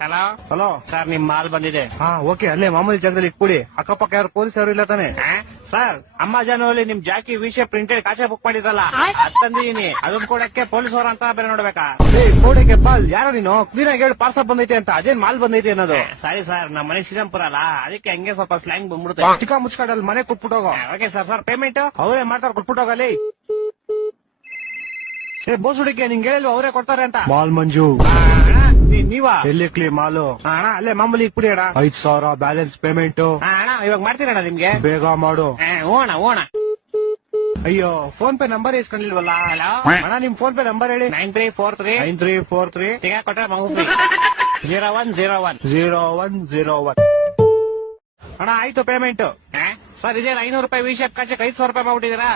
Hello hello sir, ನಿಮ್ mall ಬಂದಿದೆ. ಹಾ ಓಕೆ, ಅಲ್ಲೇ ಮಾಮೂಲಿ ಜಾಗದಲ್ಲಿ ಕೂಡಿ. ಅಕ್ಕಪಕ್ಕ ಯಾರು ಪೊಲೀಸ್ ಅವರು ಇಲ್ಲ ತಾನೆ? ಸರ್, ಅಮೆಜಾನಲ್ಲಿ ನಿಮ್ ಜಾಕಿ ವಿಷಯ ಪ್ರಿಂಟೆಡ್ ಕಾಚೆ ಬುಕ್ ಮಾಡಿದ್ರಲ್ಲ, ಅದ್ ತಂದಿದೀನಿ. ಅದನ್ನ ಕೊಡಕ್ಕೆ ಪೊಲೀಸ್ ಅವರು ಅಂತ ಬೇರೆ ನೋಡ್ಬೇಕಾ? ಕೋಡೆಗೆ ಬಾಲ್ ಯಾರೋ ನೀನು ಕ್ಲೀನ್ ಆಗಿ ಹೇಳಿ ಪಾರ್ಸಲ್ ಬಂದೈತೆ ಅಂತ. ಅದೇನ್ ಮಾಲ್ ಬಂದೈತೆ ಅನ್ನೋದು? ಸಾರಿ ಸರ್, ನಮ್ಮ ಮನೆ ಶ್ರೀರಾಮ್ಪುರ ಅಲ್ಲ, ಅದಕ್ಕೆ ಹಂಗೆ ಸ್ವಲ್ಪ ಸ್ಲ್ಯಾಂಗ್ ಬಂದ್ಬಿಡುತ್ತೆ. ಚಿಕ್ಕ ಮುಚ್ಕಾಡಲ್ಲಿ ಮನೆ ಕೊಟ್ಬಿಟ್ಟೋಗೋ. Okay sir. ಸರ್ ಪೇಮೆಂಟ್ ಅವರೇ ಮಾಡ್ತಾರೆ, ಕೊಟ್ಬಿಟ್ಟೋಗಲ್ಲಿ. ಬೋಸ್ ಹುಡುಗಿ ನಿಂಗೆ ಹೇಳಿಲ್ವ ಅವರೇ ಕೊಡ್ತಾರೆ ಅಂತ? ಮಾಲ್ ಮಂಜು ನೀವಾ? ಎಲ್ಲಿ ಕ್ಲೀ ಮಾಲು? ಅಣ್ಣ ಅಲ್ಲೇ ಮಾಮೂಲಿ ಕುಡಿ ಅಣ್ಣ. 5,000 ಬ್ಯಾಲೆನ್ಸ್ ಪೇಮೆಂಟ್. ಅಣ್ಣ ಇವಾಗ ಮಾಡ್ತೀರಣ್ಣ ನಿಮ್ಗೆ? ಬೇಗ ಮಾಡು. ಓಣ ಓಣ. ಅಯ್ಯೋ, ಫೋನ್ ಪೇ ನಂಬರ್ ಇಸ್ಕೊಂಡಿಲ್ವಲ್ಲ? ಹಲೋ ಅಣ್ಣ, ನಿಮ್ ಫೋನ್ ಪೇ ನಂಬರ್ ಹೇಳಿ. 9343 9343 ತಿಗ ಕೊಟ್ರೆ ಮಗು 0101 0101. ಅಣ್ಣ ಆಯ್ತು ಪೇಮೆಂಟ್. ಸರ್ ಇದೇ 500 ರೂಪಾಯಿ ವಿಷಯ ಕಾಚೆ 500 ರೂಪಾಯಿ ಮಾಡ್ಬಿಟ್ಟಿದ್ದೀರಾ?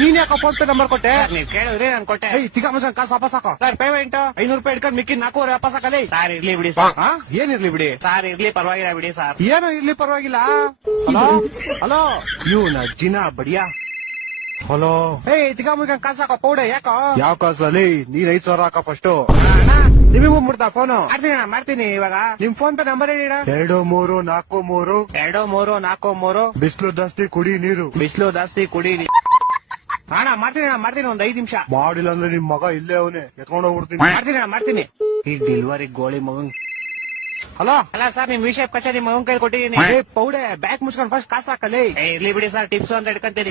ನೀನ್ ಯಾಕ ಫೋನ್ ಪೇ ನಂಬರ್ ಕೊಟ್ಟೆ? ನೀವ್ ಕೇಳಿದ್ರಿ ನಾನು ಕೊಟ್ಟೆ. ತಿಕ್ಕ ಮನುಷ್ಯ ಕಾಸು ವಾಪಸ್ ಹಾಕೋ. ಸರ್ ಪೇಮೆಂಟ್ 500 ರೂಪಾಯಿ ಇಟ್ಕೊಂಡು ಮಿಕ್ಕಿ 400 ವಾಪಸ್ ಹಾಕಲಿ. ಸರ್ ಇರ್ಲಿ ಬಿಡಿ ಸರ್. ಏನಿರ್ಲಿ ಬಿಡಿ? ಸರ್ ಇರ್ಲಿ ಪರವಾಗಿಲ್ಲ ಬಿಡಿ ಸರ್. ಏನೋ ಇರ್ಲಿ ಪರವಾಗಿಲ್ಲ. ಹಲೋ ಹಲೋ, ಇವ್ನ ಜಿನ ಬಡಿಯಾ. ಹಲೋ, ತಿಕ್ಕ ಮುಗಿಕ ಕಾಸು ಹಾಕೋ ಪೌಡೆ. ಯಾಕೋ ಯಾವ ಕಾಸಲ್ಲಿ? ನೀನ್ 5,000 ಹಾಕೋ ಫಸ್ಟ್. ನಿಮಗೂ ಮುಡ್ತಾ ಫೋನು? ಮಾಡ್ತೀನಿ ಇವಾಗ. ನಿಮ್ ಫೋನ್ ಪೇ ನಂಬರ್ ಹೇಳಿ. 2343 2343 ಬಿಸಿಲು ಜಾಸ್ತಿ ಕುಡಿ ನೀರು. ಬಿಸಿಲು ಜಾಸ್ತಿ ಕುಡಿ. ಅಣ್ಣ ಮಾಡ್ತೀನಿ ಒಂದ್ 5 ನಿಮಿಷ. ಮಾಡಿಲ್ಲ ಅಂದ್ರೆ ನಿಮ್ ಮಗ ಇಲ್ಲೇ ಅವನೇ ಎತ್ಕೊಂಡು ಹೋಗ್ಬಿಡ್ತೀನಿ. ಮಾಡ್ತೀನಿ. ಈ ಡೆಲಿವರಿ ಗೋಳಿ ಮಗನ್. ಹಲೋ ಅಲ್ಲ ಸರ್, ನಿಮ್ ವಿಷಯ ಕಚ ನಿಮ್ ಮಗನ್ ಕೈ ಕೊಟ್ಟಿದ್ದೀನಿ. ಪೌಡೆ ಬ್ಯಾಗ್ ಮುಚ್ಕೊಂಡು ಫಸ್ಟ್ ಕಾಸು ಹಾಕಲಿ. ಇರ್ಲಿ ಬಿಡಿ ಸರ್, ಟಿಪ್ಸ್ ಅಂತ ಇಟ್ಕೊಂತೀನಿ.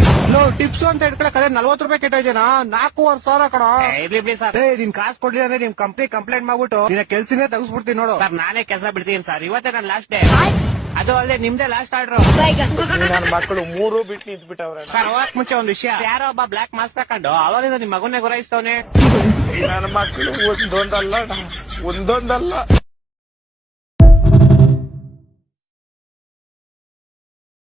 ಟಿಪ್ಸ್ ಅಂತ ಇಟ್ಕೊಳಕ್ಕೆ 40 ರೂಪಾಯಿ ಕೆಟ್ಟಿದ್ದೇನಾ? 4,500 ಕಣ. ಇರ್ಲಿ ಬಿಡಿ ಸರ್. ನಿನ್ ಕಾಸು ಕೊಡ್ಲಿಲ್ಲ ಅಂದ್ರೆ ನಿಮ್ ಕಂಪ್ನಿ ಕಂಪ್ಲೇಂಟ್ ಮಾಡ್ಬಿಟ್ಟು ನಿನ್ನ ಕೆಲ್ಸನೇ ತೆಗಿಸ್ಬಿಡ್ತೀನಿ ನೋಡು. ಸರ್ ನಾನೇ ಕೆಲಸ ಬಿಡ್ತೀನಿ ಸರ್, ಇವತ್ತೇ ನನ್ನ ಲಾಸ್ಟ್ ಡೇ. ಅದು ಅಲ್ಲದೆ ನಿಮ್ದೇ ಲಾಸ್ಟ್ ಆರ್ಡರ್. ನನ್ನ ಮಕ್ಕಳು 3 ಬಿಟ್ಟು ನಿಂತ್ಬಿಟ್ಟವ್ರೆ. ಸರ್ ಹೋಗಕ್ ಮುಂಚೆ ಒಂದ್ ವಿಷಯ. ಯಾರೋ ಒಬ್ಬ ಬ್ಲಾಕ್ ಮಾಸ್ಕ್ ಹಾಕೊಂಡು ಅವರಿಂದ ನಿಮ್ ಮಗನ್ನೇ ಗುರಾಯಿಸ್ತವನೆ. ನನ್ನ ಮಕ್ಕಳು ಒಂದೊಂದಲ್ಲ